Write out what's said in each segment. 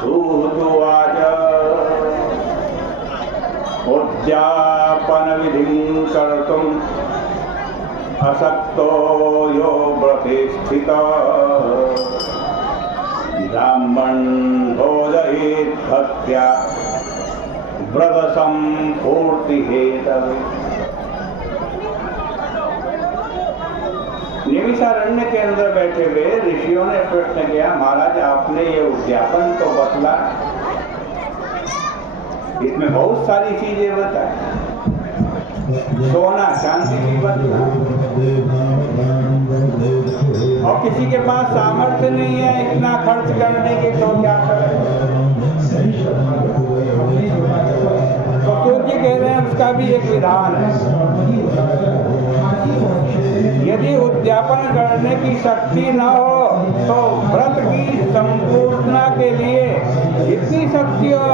सूतुवाच उद्यापन विधिं कर्तुम् अशक्तो यो व्रते स्थितः ब्राह्मण भोजयेत् भक्त्या व्रत संपूर्ति हेतवे। निमिषारण्य के अंदर बैठे हुए ऋषियों ने प्रश्न किया, महाराज आपने ये उद्यापन तो बतला, इसमें बहुत सारी चीजें बताई, सोना चांदी भी बतला, और किसी के पास सामर्थ्य नहीं है इतना खर्च करने के, तो क्या करें? तो जी कह रहे हैं उसका भी एक विधान है। यदि उद्यापन करने की शक्ति न हो तो व्रत की संपूर्णता के लिए जितनी शक्ति हो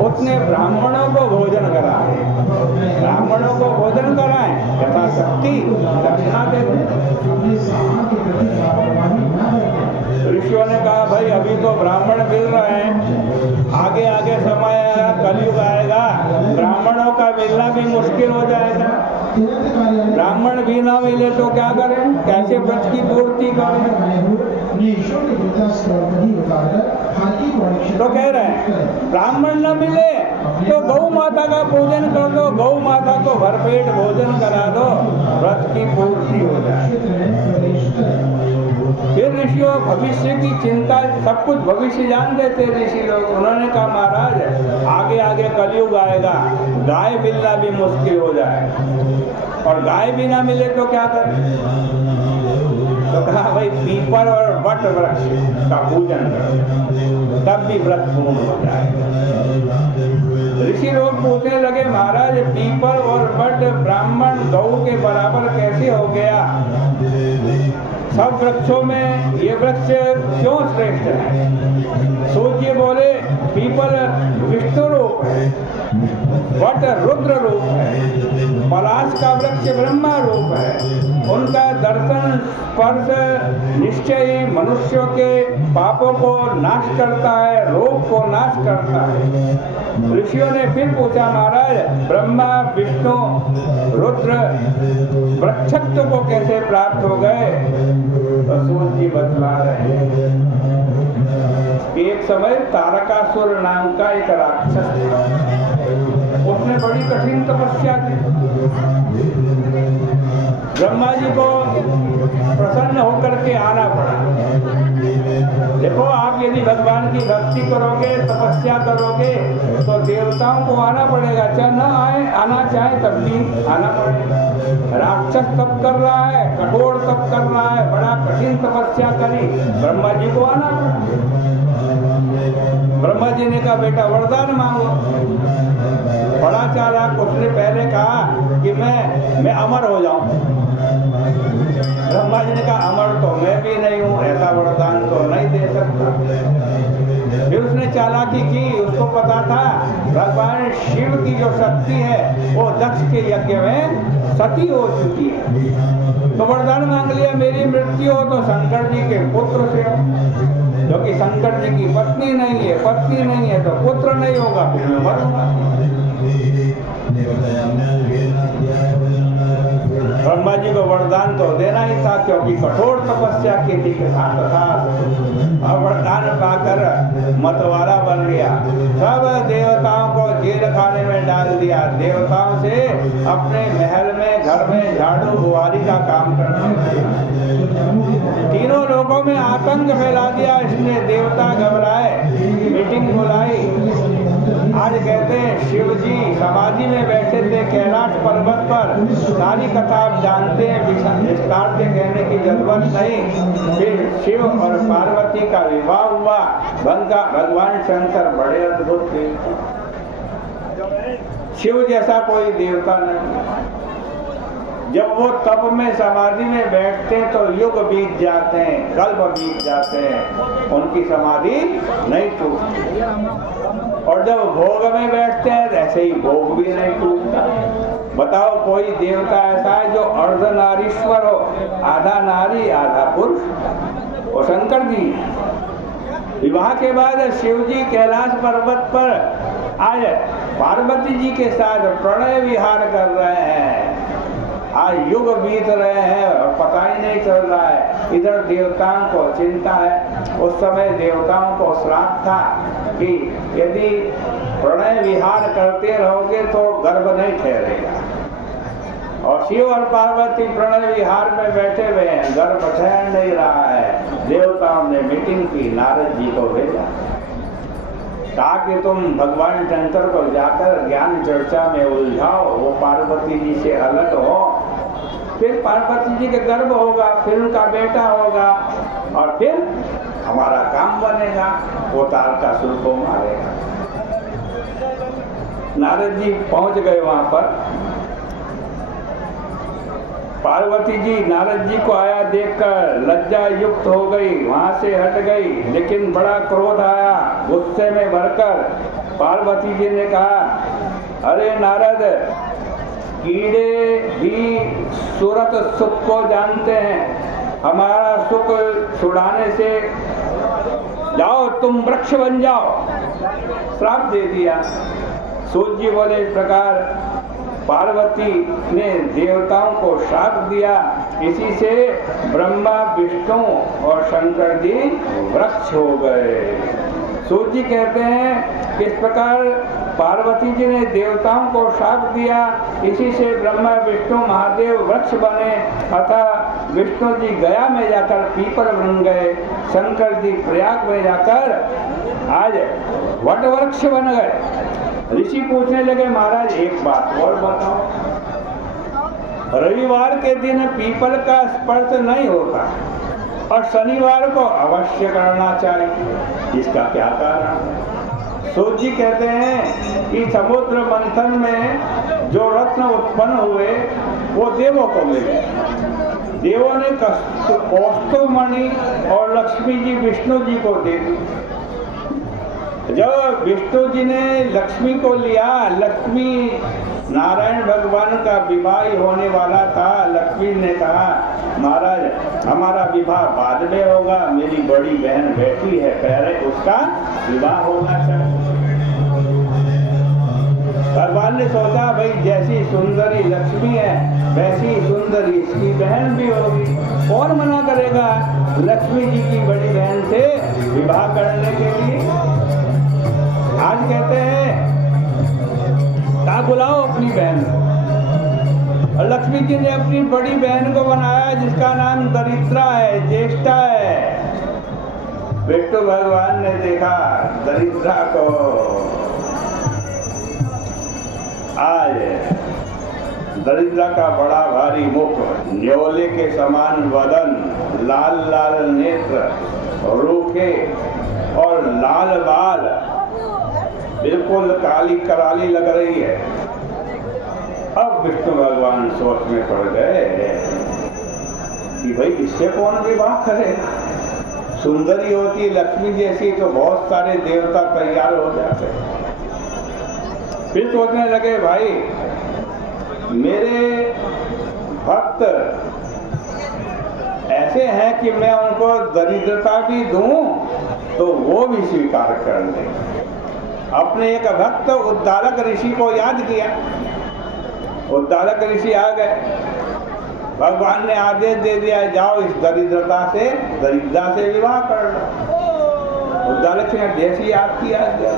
उतने ब्राह्मणों को भोजन कराएं, ब्राह्मणों को भोजन कराएं, यथा शक्ति दक्षिणा देते। ऋषियों ने कहा भाई अभी तो ब्राह्मण मिल रहे हैं, आगे आगे समय आएगा, कलयुग आएगा, ब्राह्मणों का मिलना भी मुश्किल हो जाएगा। ब्राह्मण भी ना मिले तो क्या करें, कैसे व्रत की पूर्ति करें? तो कह रहे हैं ब्राह्मण न मिले तो गौ माता का पूजन कर दो, गौ माता को भरपेट भोजन करा दो, व्रत की पूर्ति हो जाए। फिर ऋषियों भविष्य की चिंता, सब कुछ भविष्य जान देते ऋषि लोग। उन्होंने कहा महाराज आगे आगे कलयुग आएगा, गाय मिलना भी मुश्किल हो जाए, और गाय भी ना मिले तो क्या करें? तो कहा भाई पीपल और वट वृक्ष का पूजन करो, तब भी व्रत पूर्ण हो जाएगा। ऋषि लोग पूछने लगे महाराज पीपल और वट ब्राह्मण गौ के बराबर कैसे हो गया? सब वृक्षों में ये वृक्ष क्यों श्रेष्ठ है? सोचिए, बोले पीपल विष्णु रूप है, वट रुद्र रूप है, पलाश का वृक्ष ब्रह्मा रूप है, उनका दर्शन स्पर्श निश्चय ही मनुष्यों के पापों को नाश करता है, रोग को नाश करता है। ऋषियों ने फिर पूछा महाराज ब्रह्मा विष्णु रुद्र वृक्षत्व को कैसे प्राप्त हो गए? सूत जी बतला रहे हैं। एक समय तारकासुर नाम का एक राक्षस था, उसने बड़ी कठिन तपस्या की। ब्रह्मा जी को प्रसन्न होकर के आना पड़ा। देखो आप यदि भगवान की भक्ति करोगे, तपस्या करोगे तो देवताओं को आना पड़ेगा, चाहे न आए, आना चाहे तब भी आना पड़ेगा। राक्षस तप कर रहा है, कठोर तप कर रहा है, बड़ा कठिन तपस्या करी, ब्रह्मा जी को आना पड़ा। ब्रह्मा जी ने कहा बेटा वरदान मांगो। बड़ा चालाक, उसने पहले कहा कि मैं अमर हो जाऊं। ब्रह्मा जी ने कहा अमर तो मैं भी नहीं हूँ, ऐसा वरदान तो नहीं दे सकता। फिर उसने चालाकी की, उसको पता था भगवान शिव की जो शक्ति है वो दक्ष के यज्ञ में सती हो चुकी है, तो वरदान मांग लिया मेरी मृत्यु हो तो शंकर जी के पुत्र से हो, क्योंकि शंकर जी की पत्नी नहीं है तो पुत्र नहीं होगा, फिर मैं मरूंगा। ब्रह्मा जी को वरदान तो देना ही था, क्योंकि कठोर तपस्या की थी तथा और वरदान पाकर मतवाला बन गया। सब देवताओं को जेल खाने में डाल दिया, देवताओं से अपने महल में घर में झाड़ू बुआरी का काम करने लगा। तीनों लोगों में आतंक फैला दिया इसने, देवता घबराए, मीटिंग बुलाई। आज कहते हैं शिव जी समाधि में बैठे थे कैलाश पर्वत पर, सारी कथा आप जानते हैं, विस्तार से कहने की जरूरत नहीं। फिर शिव और पार्वती का विवाह हुआ, भगवान शंकर बड़े अद्भुत थे, शिव जैसा कोई देवता नहीं। जब वो तप में समाधि में बैठते हैं तो युग बीत जाते हैं, कल्प बीत जाते हैं, उनकी समाधि नहीं टूटती। और जब भोग में बैठते हैं ऐसे ही भोग भी नहीं टूटता। बताओ कोई देवता ऐसा है जो अर्धनारीश्वर हो, आधा नारी आधा पुरुष? वो शंकर जी। विवाह के बाद शिव जी कैलाश पर्वत पर आज पार्वती जी के साथ प्रणय विहार कर रहे हैं। आज युग बीत रहे हैं और पता ही नहीं चल रहा है। इधर देवताओं को चिंता है। उस समय देवताओं को श्राप था कि यदि प्रणय विहार करते रहोगे तो गर्भ नहीं ठहरेगा। और शिव और पार्वती प्रणय विहार में बैठे हुए हैं, गर्भ ठहर नहीं रहा है। देवताओं ने मीटिंग की, नारद जी को भेजा, कहा कि तुम भगवान शंकर को जाकर ज्ञान चर्चा में उलझाओ, वो पार्वती जी से अलग हो, फिर पार्वती जी के गर्भ होगा, फिर उनका बेटा होगा और फिर हमारा काम बनेगा, वो तारकासुर को मारेगा। नारद जी पहुंच गए वहां पर। पार्वती जी नारद जी को आया देखकर लज्जा युक्त हो गई, वहां से हट गई, लेकिन बड़ा क्रोध आया। गुस्से में भरकर पार्वती जी ने कहा, अरे नारद, कीड़े भी सूरत सुख को जानते हैं, हमारा सुख छुड़ाने से जाओ तुम वृक्ष बन जाओ। श्राप दे दिया। सूत जी बोले, इस प्रकार पार्वती ने देवताओं को श्राप दिया, इसी से ब्रह्मा विष्णु और शंकर जी वृक्ष हो गए। सूत जी कहते हैं कि इस प्रकार पार्वती जी ने देवताओं को श्राप दिया, इसी से ब्रह्मा विष्णु महादेव वृक्ष बने, अतः विष्णु जी गया में जाकर पीपल बन गए, शंकर जी प्रयाग में जाकर आज वट वृक्ष बन गए। ऋषि पूछने लगे, महाराज एक बात और बताओ, रविवार के दिन पीपल का स्पर्श नहीं होता और शनिवार को अवश्य करना चाहिए, इसका क्या कारण? सूत जी कहते हैं कि समुद्र मंथन में जो रत्न उत्पन्न हुए वो देवों को मिले। देवों ने कौस्तुभमणि और लक्ष्मी जी विष्णु जी को दे दी। जब विष्णु जी ने लक्ष्मी को लिया, लक्ष्मी नारायण भगवान का विवाह होने वाला था। लक्ष्मी ने कहा, महाराज हमारा विवाह बाद में होगा, मेरी बड़ी बहन बैठी है, पहले उसका विवाह होना चाहिए। भगवान ने सोचा, भाई जैसी सुंदरी लक्ष्मी है वैसी सुंदरी इसकी बहन भी होगी, कौन मना करेगा लक्ष्मी जी की बड़ी बहन से विवाह करने के लिए। आज कहते हैं का बुलाओ अपनी बहन को, और लक्ष्मी जी ने अपनी बड़ी बहन को बनाया जिसका नाम दरिद्रा है, ज्येष्ठा है। विष्णु भगवान ने देखा दरिद्रा को, आज दरिद्रा का बड़ा भारी मुख, न्योले के समान वदन, लाल लाल नेत्र, रूखे और लाल बाल, बिल्कुल काली कराली लग रही है। अब विष्णु भगवान सोच में पड़ गए कि भाई इससे कौन विवाह करेगा। सुंदरी होती लक्ष्मी जैसी तो बहुत सारे देवता तैयार हो जाते। फिर सोचने लगे, भाई मेरे भक्त ऐसे हैं कि मैं उनको दरिद्रता भी दूं तो वो भी स्वीकार कर लें। अपने एक भक्त उद्दालक ऋषि को याद किया। उद्दालक ऋषि आ गए, भगवान ने आदेश दे दिया, जाओ इस दरिद्रता से विवाह कर लो। उद्दालक ने जैसी आपकी आज्ञा,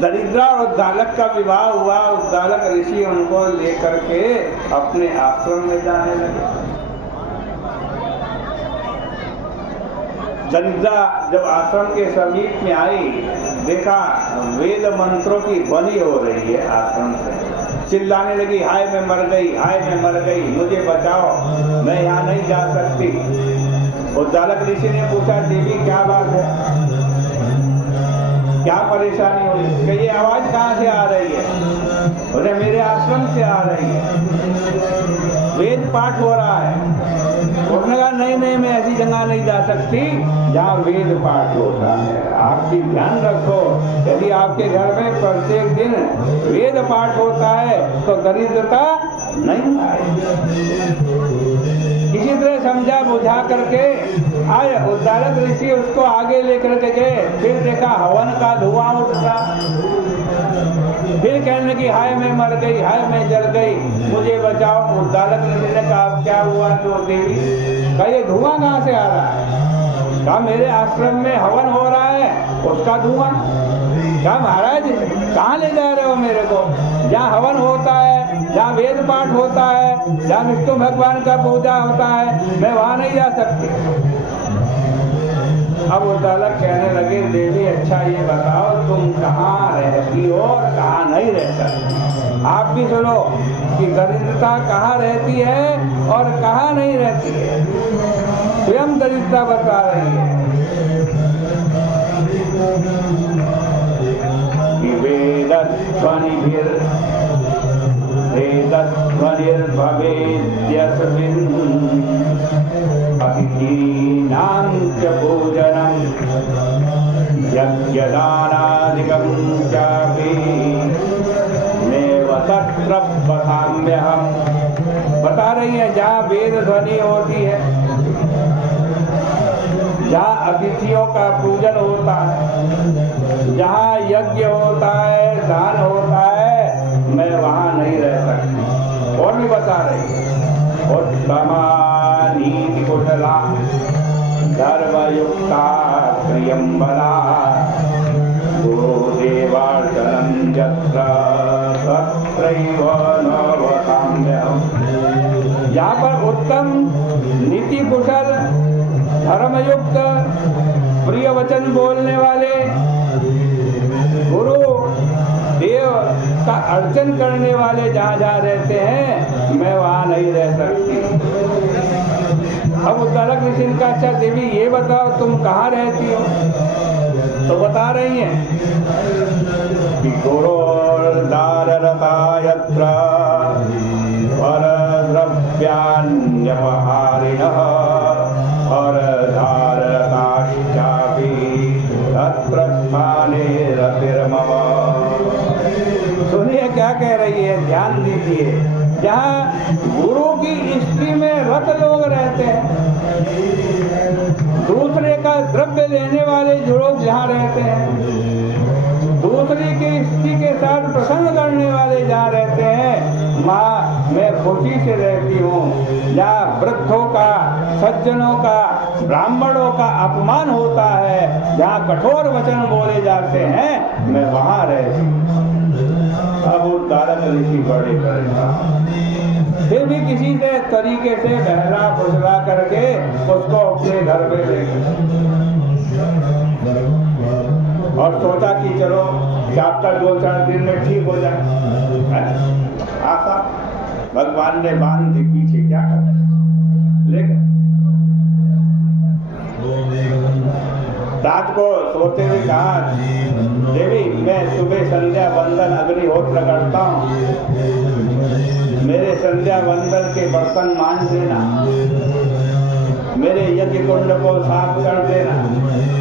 दरिद्रा और उद्दालक का विवाह हुआ। उद्दालक ऋषि उनको लेकर के अपने आश्रम में जाने लगे। दरिद्रा जब आश्रम के समीप में आई, देखा वेद मंत्रों की ध्वनि हो रही है आश्रम से। चिल्लाने लगी, हाय मैं मर गई, हाय मैं मर गई, मुझे बचाओ, मैं यहाँ नहीं जा सकती। उद्दालक ऋषि ने पूछा, देवी क्या बात है, क्या परेशानी हो रही है? ये आवाज कहाँ से आ रही है? बोले मेरे आश्रम से आ रही है, वेद पाठ हो रहा है। उसने कहा, नहीं मैं ऐसी जगह नहीं जा सकती जहाँ वेद पाठ होता है। आप भी ध्यान रखो, यदि आपके घर में प्रत्येक दिन वेद पाठ होता है तो दरिद्रता नहीं आएगी। किसी अच्छी तरह समझा बुझा करके आए। उद्दालक ऋषि उसको आगे लेकर के गए। फिर देखा हवन का धुआं उठता। फिर कहने लगी हाय मैं मर गई, हाय मैं जल गई, मुझे बचाओ। उद्दालक ऋषि ने कहा क्या हुआ तो देवी? कहा ये धुआं कहाँ से आ रहा है? कहा मेरे आश्रम में हवन हो रहा है उसका धुआं। क्या महाराज कहाँ ले जा रहे हो मेरे को? जहाँ हवन होता है, जहाँ वेद पाठ होता है, जहाँ विष्णु भगवान का पूजा होता है, मैं वहाँ नहीं जा सकती। अब उद्दालक कहने लगे देवी अच्छा ये बताओ तुम कहाँ रहती हो और कहाँ नहीं रह सकती? आप भी सुनो कि दरिद्रता कहाँ रहती है और कहाँ नहीं रहती है। स्वयं दरिद्रता बता रही है। अतिथीनां च भोजनं यज्ञदानादिकं चापि नैव तत्र वसाम्यहम्। बता रही है जहाँ वेद ध्वनि होती है, जहाँ अतिथियों का पूजन होता है, जहाँ यज्ञ होता है, दान होता है, मैं वहाँ नहीं रह सकती। और भी बता रही है उत्तमा नीति कुशला धर्मयुक्ता प्रियंबला गुरुदेवार्चनं यत्र तत्रैव न वसाम्यहम्। यहाँ पर उत्तम नीति कुशल धर्मयुक्त प्रिय वचन बोलने वाले गुरु देव का अर्चन करने वाले जहाँ जहाँ रहते हैं मैं वहाँ नहीं रह सकती। अब उद्दालक ऋषि ने कहा अच्छा देवी ये बताओ तुम कहाँ रहती हो? तो बता रही हैं कि गुरोर्दाररता यत्र परद्रव्यान्यपहारिणः परधाररताश्चापि तत्र स्थाने रतिर्मम। सुनिए क्या कह रही है, ध्यान दीजिए। जहाँ गुरु की स्त्री में रत लोग रहते हैं, दूसरे का द्रव्य लेने वाले जो लोग जहाँ रहते हैं, दूसरे की स्त्री के साथ प्रसंग करने वाले जहाँ रहते हैं, माँ मैं खुशी से रहती हूँ। जहाँ वृद्धों का, सज्जनों का, ब्राह्मणों का अपमान होता है, जहाँ कठोर वचन बोले जाते हैं, मैं वहाँ रहती हूँ। अब उद्दालक ऋषि बड़े परेशान, फिर भी किसी से तरीके से बहला फुसला करके उसको अपने घर पे ले गए और सोचा कि चलो आपका 2-4 दिन में ठीक हो जाए। आशा भगवान ने बांध दी पीछे, क्या कर लेकर रात को सोते हुए कहा देवी मैं सुबह संध्या वंदन अग्निहोत्र करता हूँ, मेरे संध्या वंदन के बर्तन मांज देना, मेरे यज्ञ कुंड को साफ कर देना।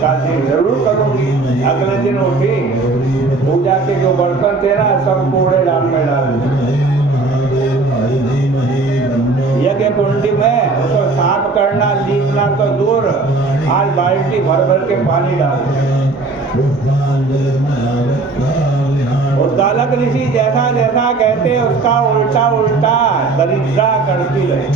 काशी जरूर करूंगी। अगले दिन उठी, पूजा के जो बर्तन थे ना सब कूड़ेदान में डाल दिए। यज्ञ कुंडी में उसको साफ करना लीपना तो दूर, आज बाल्टी भर भर के पानी डाल। उद्दालक ऋषि जैसा जैसा कहते उसका उल्टा उल्टा दरिद्रा करती रही।